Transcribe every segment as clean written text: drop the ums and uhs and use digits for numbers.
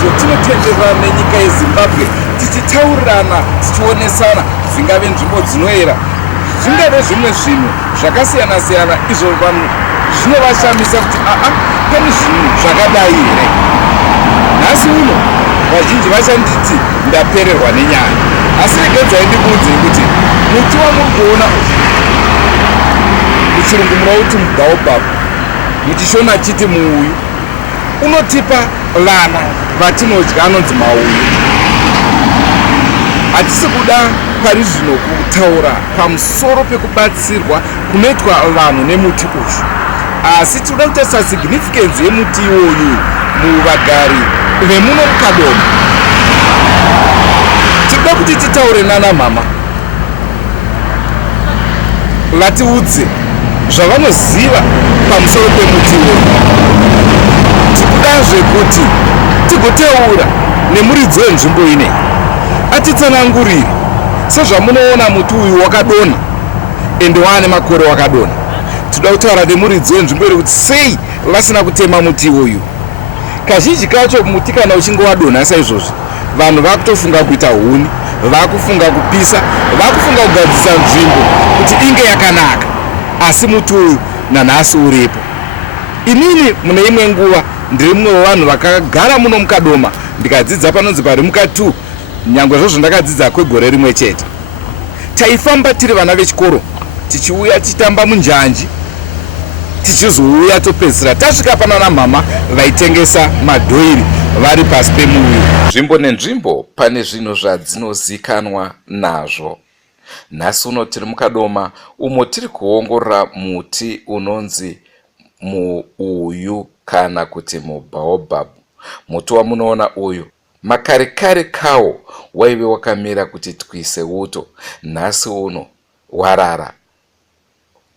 izvo tinotenderana nenyika yeZimbabwe tichitaurirana tichionesana, dzingave nzvimbo dzinoera, zvingave zvimwe zvinhu zvakasiyana-siyana izvo vanhu zvinovashamisa kuti pane zvinhu zvakadai here. Nhasi uno vazhinji vachanditi ndapererwa nenyaya, asi regedzai ndikuudzei kuti muti wamuri kuona muchirungu munouti mubaobab, muchishona chiti muuyu, unotipa vana vatinodya anonzi mauyu. Hatisi kuda pari zvino kutaura pamusoro pekubatsirwa kunoitwa vanhu nemuti uyu, asi tinoda kutarisa significance yemuti iwoyu muvagari vemuno muKadoma. Tinoda kuti titaure nana mama vatiudze zvavanoziva pamusoro pemuti iwoyu. Tikudazve kuti tigoteura nemuridzi wenzvimbo ineyi atitsanangurire sezvamunoona muti uyu wakadonha ende waane makore wakadonha. Tinoda kutaura nemuridzi wenzvimbo iri kuti sei vasina kutema muti uyu. Kazhinji kacho muti kana uchinge wadonha saizvozvi, vanhu vakutofunga kuita huni, vakufunga kupisa, vakufunga kugadzisa nzvimbo kuti inge yakanaka, asi muti uyu nanhasi uripo. Inini mune imwe nguva ndiri mumwe wevanhu vakagara muno muKadoma, ndikadzidza panonzi parimuka 2, nyangwe zvozvo ndakadzidza kwegore rimwe chete. Taifamba tiri vana vechikoro tichiuya tichitamba munjanji, tichizouya topedzisira tasvika panana mama vaitengesa madhoiri vari pasi pemuuyu. Nzvimbo nenzvimbo pane zvinhu zvadzinozikanwa nazvo. Nhasi uno tiri muKadoma umo tiri kuongorora muti unonzi muuyu kana kuti mubaobab. Muti wamunoona uyu makarekare kawo waive wakamira kuti twise uto. Nhasi uno warara,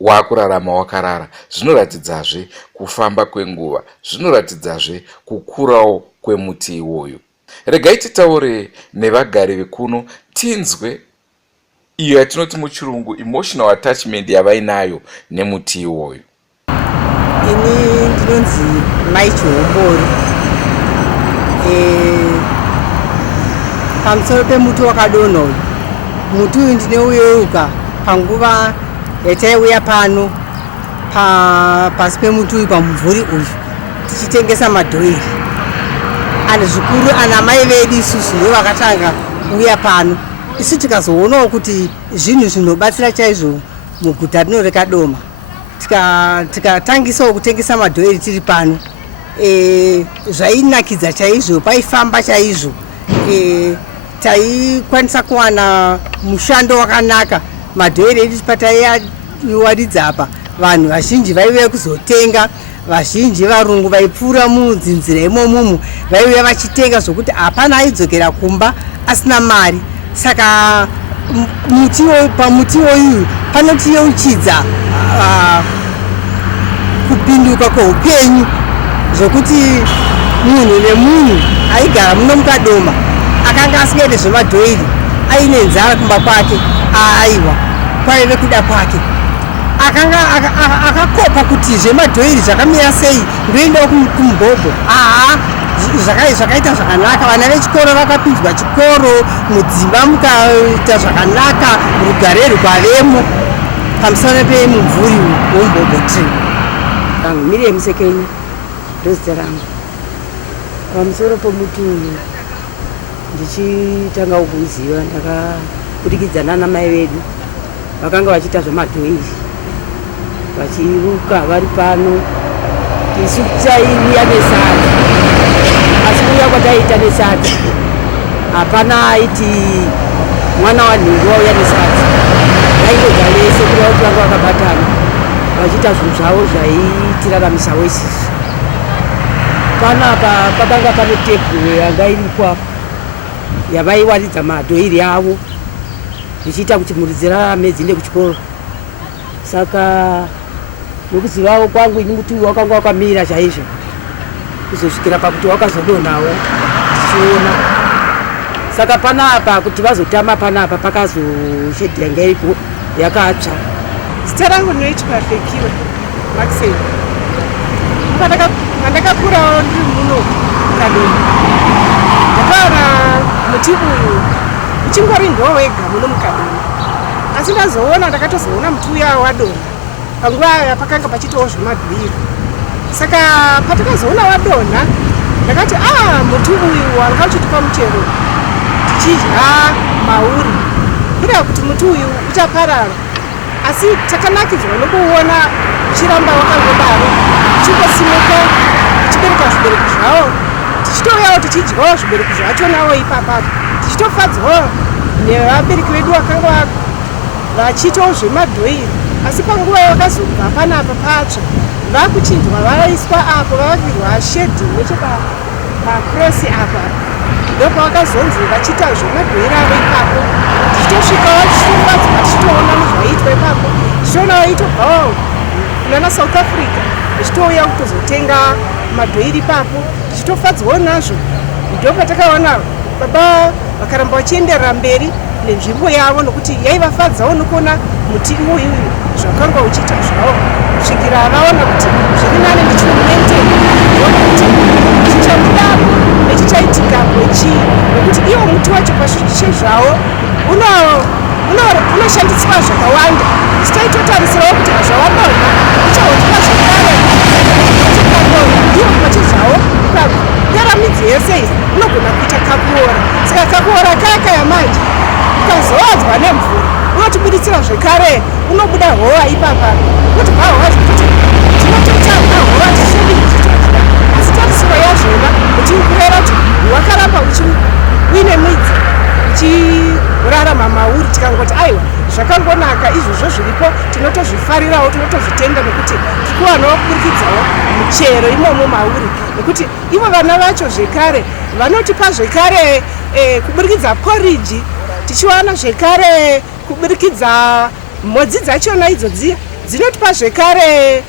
wakurarama wakarara. Zvinoratidzazve kufamba kwenguva, zvinoratidzazve kukurawo kwemuti iwoyu. Regai titaure nevagari vekuno tinzwe iyo yatinoti muchirungu emotional attachment yavainayo nemuti iwoyu. Ini ndinonzi Mai Chihombori. Pamusoro pemuti wakadonha uyu, muti uyu ndinouyeuka panguva yataiuya pano pasi pemuti uyu pamumvuri uyu tichitengesa madhoiri. Ani zvikuru ana mai vedu isusu ndivo vakatanga kuuya pano, isu tikazoonawo kuti zvinhu zvinobatsira chaizvo muguta rino reKadoma, tikatangisawo kutengesa madhoiri tiri pano. Zvainakidza chaizvo, paifamba chaizvo, taikwanisa kuwana mushando wakanaka. Madhoiri edu pataiwaridza apa, vanhu vazhinji vaiuya kuzotenga, vazhinji varungu vaipfuura munzira imomumu vaiuya vachitenga zvokuti hapana aidzokera kumba asina mari. Saka pamuti iwoyu panotiyeuchidza kupinduka kweupenyu, zvokuti munhu nemunhu aigara muno muKadoma akanga asingaite zvemadhoiri aine nzara kumba kwake, aiwa kwaive kuda kwake, akakopa kuti zvemadhoiri zvakamira sei ndoendawo kumubhobho. Zvakaita zvakanaka, vana vechikoro vakapinzwa chikoro, mudzimba mukaita zvakanaka, rugare rwavemo pamusoro pemumvuri womubhobho tree. Miriam Musekenyi ndozita rangu. Pamusoro pomuti uyu ndichitanga kuuziva ndakabudikidza nana mai vedu vakanga vachiita zvemadhoiri, vachiruka vari pano. Isu taiuya nesadza, asi kuuya kwataiita nesadza hapana aiti mwana wanhingi wauya nesadza, vaingoga vese kuda kuti vanga vakabatana vachiita zvinhu zvavo zvaitiraramisawo isusu. Panapa pakanga pane tebhuru yanga irikwa yavaiwaridza madhoiri avo, zvichiita kuti muridzi rarame dzinde kuchikoro. Saka nokuzivawo kwangu ini muti uyu wakanga wakamira chaizvo kuzosvikira pakuti wakazodonhawo tichiona. Saka panapa kuti vazotama panapa pakazoshedhi yanga iripo yakatsva. Zita rangu rinoitwa Fekiwe Maxine. Pandakakurawo ndiri muno Kadoma. ndakawana muti uyu uchingori ndo wega muno muKaduna, asi ndakatozoona muti uya wadonha panguva pakanga pachitowo zvemadhiri. Saka patakazoona wadonha ndakati muti uyu wanga uchitipa muchero tichidya mauri, kureva kuti muti uyu uchaparara. Asi takanakidzwa nokuona uchiramba wakangodaro uchingosimuka uchibereka zvibereko zvawo, tichitouyawo tichidyawo zvibereko zvachonawo ipapapo, tichitofadzwawo nevabereki vedu vakanga vachiitawo zvemadhoiri. Asi panguva yakazobva panapa patsva, vakuchinjwa varaiswa apo, vavakirwa shedhi nechepakrosi apa, ndopavakazonzi vachiita zvemadhoiri avo ipapo. Tichitosvikawo tichitofadzwa tichitoona nezvaiitwa ipapo, tichitoona vaitobvawo kunana South Africa tichitouya kutozotenga madhoiri ipapo, tichitofadzwawo nazvo. Ndopatakaona baba vakaramba vachienderera mberi nenzvimbo yavo, nokuti yaivafadzawo nokuona muti uyu zvakanga uchiita zvavo, kusvikira vaona kuti zviri nane ndichiumaintaina, kuona kuti chichabudapo nechichaitikapo chii, nokuti iwo muti wacho pashuche zvavo unoshandiswa zvakawanda. Tichaitotarisirawo kuti zvawadonha uchahotika zvakare tikadonha iwo pache zvavo ukapera midzi yese iyi unogona kuita kakuora. Saka kakuora kaya manje ukazowadzwa nemvura unotibuditsira zvekare, unobuda hova ipapa, unotibva hova zvekuti tinototanga hova tichidya. Asi tarisiro yazvona kuti kurera kuti wakaramba uine midzi uchirarama mauri, tikangoti aiwa zvakangonaka izvozvo zviripo, tinotozvifarirawo, tinotozvitenda, nekuti tikuwanawo kuburikidzawo muchero imomo mauri, nekuti ivo vana vacho zvekare vanotipa zvekare kuburikidza poriji, tichiwana zvekare kuburikidza mhodzi dzachona idzodzi dzinotipa zvekare.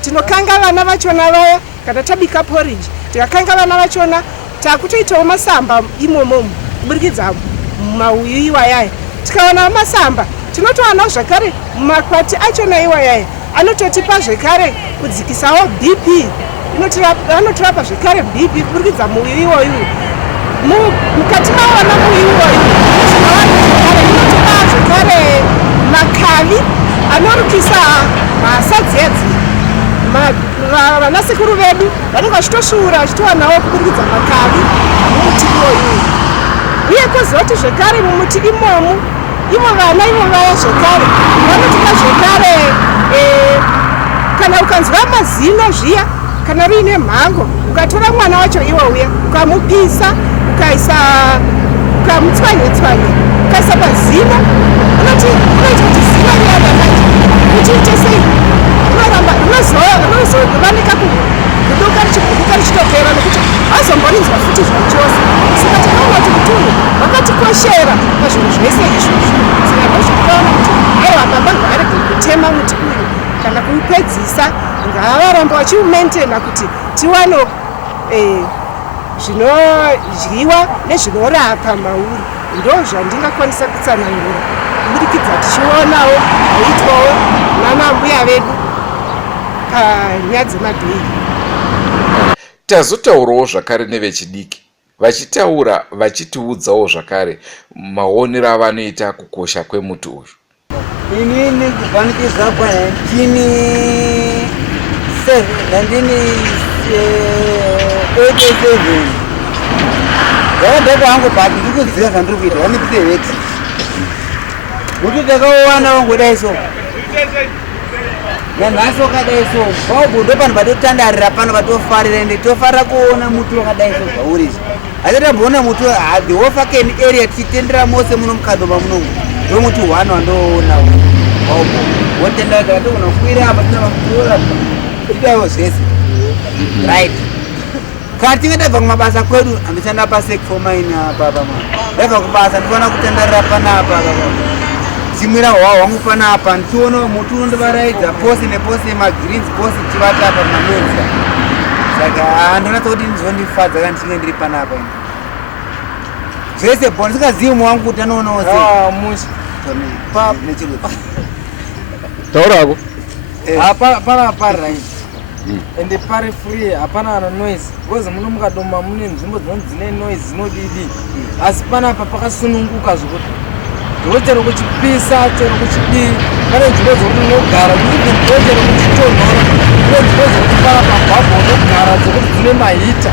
Tinokanga vana vachona vaya kana tabika poriji, tikakanga vana vachona takutoitawo masamba imomo kuburikidza mauyu iwayaya. Tikawana masamba tinotowanawo zvakare makwati achona iwayaya anototipa zvekare kudzikisawo BP, anotirapa zvekare BP kuburikidza muuyu iwoyu. Mukati mawana muuyu iwoyu inotipa zvekare makavi anorukisa masadzi edzi. Vanasekuru vedu vanenge vachitosvuura vachitowanawo kuburikidza makavi mumuti iwoyu. Uye kozoti zvekare mumuti imomu ivo vana ivo vaya zvekare vanotipa zvekare kana ukanzwa mazino zviya, kana riine mhango, ukatora mwana wacho iwouya ukamupisa ukamutswanya ukaisa pazino, unoita kuti zino riya dakaiti uchiite sei, unozovanika kuduka richibuduka richitopera, nekuti hazomborinzwa futi zvachose. Saka takaona kuti muti uyu wakatikoshera pazvinhu zvese izvozvo. Saka ndozvakaona kuti aiwa baba ngavarege kutema muti uyu kana kuupedzisa, ngavaramba vachiumaintaina kuti tiwane zvinodyiwa nezvinorapa mauri. Ndozvandingakwanisa kutsanangura kuburikidza tichionawo zvoitwawo nana mbuya vedu panyaya dzemadhoiri. Tazotaurawo zvakare nevechidiki, vachitaura vachitiudzawo zvakare maonero avanoita kukosha kwemuti uyu. Inini kufanikisa pa1987 ndakadhaka wangu bati ndikuziva zvandiri kuita vanipise veti kuti ndakawana wangu dai so nanhasi wakadai so paubudo pano patotandarira pano patofarira ende tofarira kuona muti wakadai so zvaurisi. Asi tamboona muti the Hofaken area tichitendera mose muno muKadoma munongo ndomuti hwano wandoona paubo wotendera katogona kukwira apa tina vamutora tidaiwo zvese right. Kana tinge ndabva kumabasa kwedu handishanda pasec for mine apa ndabva kubasa ndifana kutenderera panapa dzimwira hwawo wangu panapa ndichiona muti unondovaraidza posi neposi nemagreens posi chivata apa mamenza. Saka ndonatsa kuti ndizondifadza kana ndichinge ndiri panapa zvese bo ndisingazivi umwe wangu kuti anoonawo sei taurako panapa right ende pari free hapana ana noise because muno mukadoma mune nzvimbo dzine noise dzinodidi asi panapa pakasununguka zvokuti ndochero kuchipisa chero kuchidii pane nzvimbo dzokuti unogara ndochero kuchitonhora kune nzvimbo dzokuti para pabhabha unogara dzokuti dzine mahita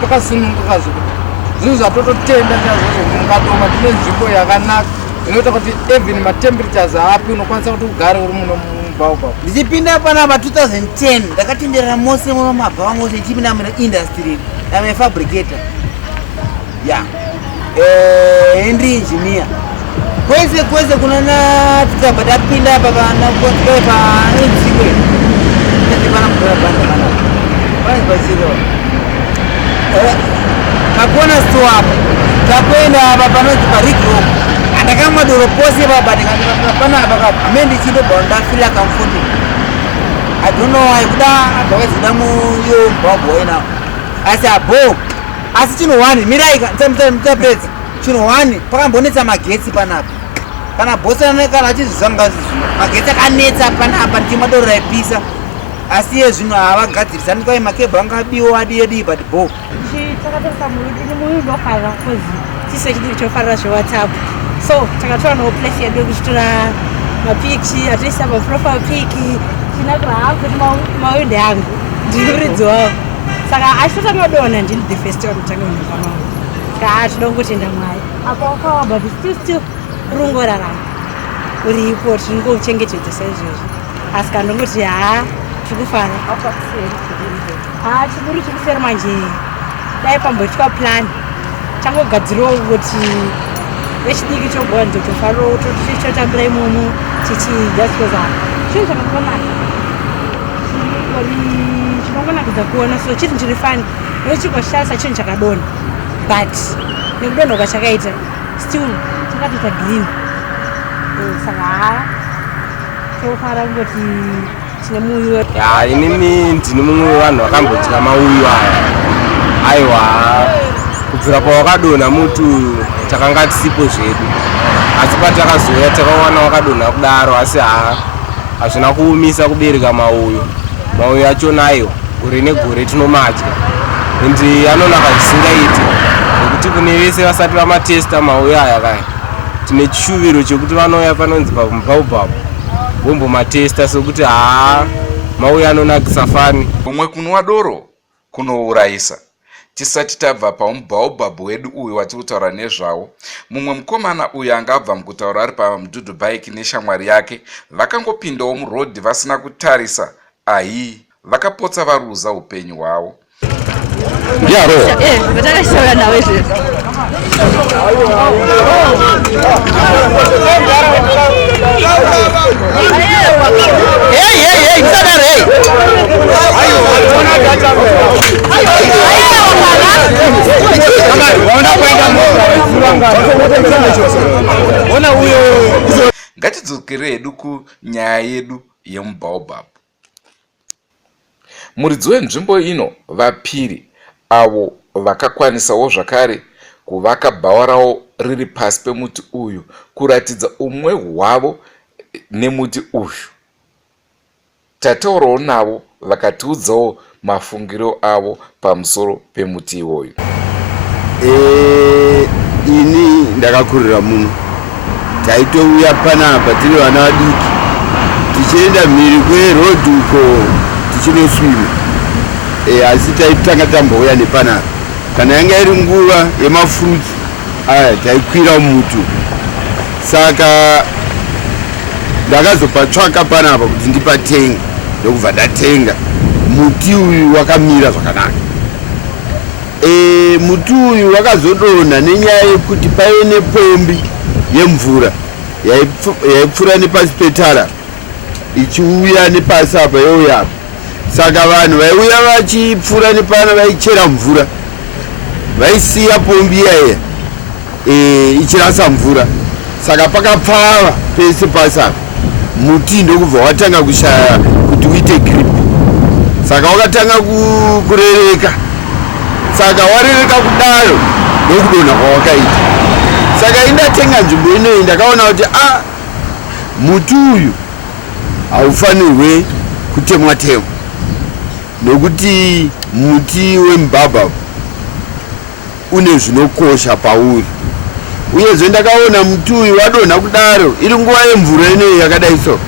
pakasununguka zvokuti zvinhu zvatototenda ndazvozvo mukadoma tine nzvimbo yakanaka inoita kuti even matemperatures api unokwanisa kuti ugare uri muno mubhaubhau. Ndichipinda panapa 2010 ndakatenderera mose muno mabhawa mose ndichipinda mune industry dame fabricator ndiri engineer kwese kunona tikabva tapinda apa panenzikwe ndipana kudora banda kana panezibasiro pakona store apa takuenda apa panonzi parigro andakamwa doro pose baba ndikapana ame ndichindobva ndafila comfortable. I don't know why kuda ndakazida muyo mbabwa ina asi abo asi chino wani miraika mtapedza chino wani pakambonetsa magetsi panapa kana bosana kana achizvanga magetsi akanetsa panapa ndichimadoro raipisa asi yezvino havagadzirisani kwai makebha angabiwa adiyedi but bo takatosa muyu ndofarira kozi tise chidiri chofarira zvewhatsapp so takatora no place yedu yekuchitora mapiki atoisa maprofile piki tinakura hakuti mawindi angu ndimuridzi wavo saka achitotanga dona ndini the first one kutanga unefamao saka tinongotenda mwari apa wakawa but still urungorarama uripo tinongouchengetedza saizvozvo asi kandongoti tikufara chiburi chikuseri manje dai pamboitwa plan changogadzirawo kuti vechidiki chogova ndotofariro tochotambira imomo chichijasikoza chinhu chakakonaka chinongonakidza kuona so chiri chiri fani nochikoshandisa chinhu chakadonha but nekudonha kwachakaita still chakatoita green saka tofara kungoti tine muyu inini ndini mumwe wevanhu vakambodya mauyu aya aiwa kubvira pawakadonha mutu takanga tisipo zvedu asi patakazoya takawana wakadonha kudaro asi hazvina kuumisa kubereka mauyu achona aiwa gore negore tinomadya endi anonaka zvisingaiti nekuti kune vese vasati vamatesta mauyu aya kaya tine chishuviro chekuti vanouya panonzi pamubhaubhabu vombomatesta sokuti mauyu anonakisa fani. Kumwe kunwa doro kunourayisa. Tisati tabva pamubhaubhabhu wedu uyu watiri kutaura nezvawo, mumwe mukomana uyu angabva mukutaura ari pamudhudhu bike neshamwari yake vakangopindawo murodhi vasina kutarisa, vakapotsa varuza upenyu hwavo. Ndiaro. vatakashora nawe izvezvo. Ngatidzokere hedu kunyaya yedu yemubhaubhabhu. Muridzi wenzvimbo ino vapiri avo vakakwanisawo zvakare kuvaka bhawa ravo riri pasi pemuti uyu kuratidza umwe hwavo nemuti uyu. Tataurawo navo vakatiudzawo mafungiro avo pamusoro pemuti iwoyu. Ini ndakakurira muno. Taitouya panapa tiri vana vadiki tichienda mhiri kwerodhi uko tichinoswima. Asi taitanga tambouya nepanapa kana yanga iri nguva yemafurutsi taikwira mutu. Saka ndakazopatsvaka panapa kuti ndipatenga ndokubva ndatenga. Muti uyu wakamira zvakanaka. Muti uyu wakazodonha nenyaya yekuti paive nepombi yemvura yaipfuura nepasi petara ichiuya nepasi apa youya apa. Saka vanhu vaiuya vachipfuura nepana vaichera mvura vaisiya pombi iyaya ichirasa mvura. Saka pakapfava pese pasi apa. Muti ndokubva watanga kushaya kuti uite grip. Saka wakatanga kurereka. Saka warereka kudaro ndokudonha kwawakaita. Saka indatenga nzvimbo inoyi ndakaona kuti muti uyu haufanirwe kutemwa temwa. nokuti muti wemubhabha une zvinokosha pauri. Uyezve ndakaona muti uyu wadonha kudaro iri nguva yemvura inei yakadai so,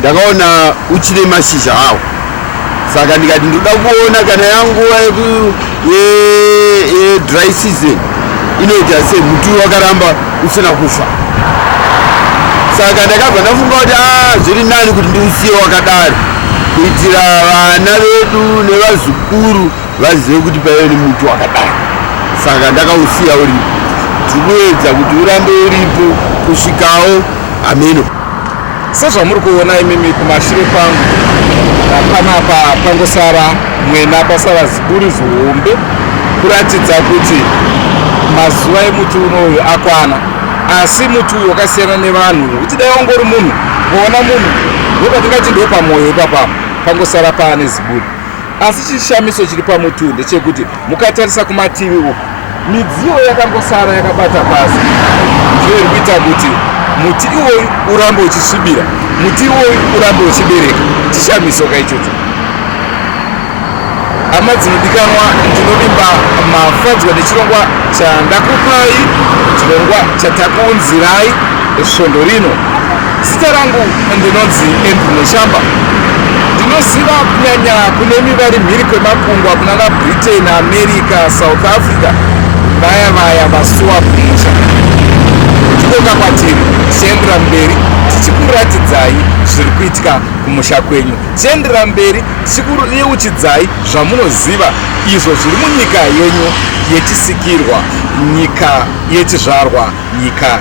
ndakaona uchine mashizha awo. Saka ndikati ndoda kuona kana yanguva yedry season inoita sei muti wakaramba usina kufa. Saka ndakabva ndafunga kuti zviri nani kuti ndiusiye wakadaro kuitira vana vedu nevazukuru vazive kuti paive nemuti wakadaro. Saka ndakausiya uripo, tikuedza kuti urambe uripo kusvikawo ameno. Sezvamuri kuona imimi kumashure kwangu panapa pangosara mwena pasara ziburi zihombe kuratidza kuti mazuva emuti unoyu akwana. Asi muti uyu wakasiyana nevanhu nokuti dai wangori munhu kuona munhu ndopatingati ndo pamwoyo ipapa pangosara paane ziburi. Asi chishamiso chiri pamuti uyu ndechekuti mukatarisa kumativi uku midziyo yakangosara yakabata pasi, ndiyo iri kuita kuti muti iwoyu urambe uchisvibira, muti iwoyu urambe uchibereka. Chishamiso kaichocho. Hama dzinodikanwa, ndinovimba mafadzwa nechirongwa chandakupai, chirongwa chatakuunzirai svondo rino. Zita rangu ndinonzi Andrew Neshamba. Ndinoziva kunyanya kune vari mhiri kwemakungwa kunana Britain, America, South Africa, vaya vasuwa kumusha. Tikonga kwatiri tichiendera mberi tichikuratidzai zviri kuitika kumusha kwenyu, tichiendera mberi tichikuyeuchidzai zvamunoziva izvo zviri munyika yenyu yechisikirwa, nyika yechizvarwa, nyika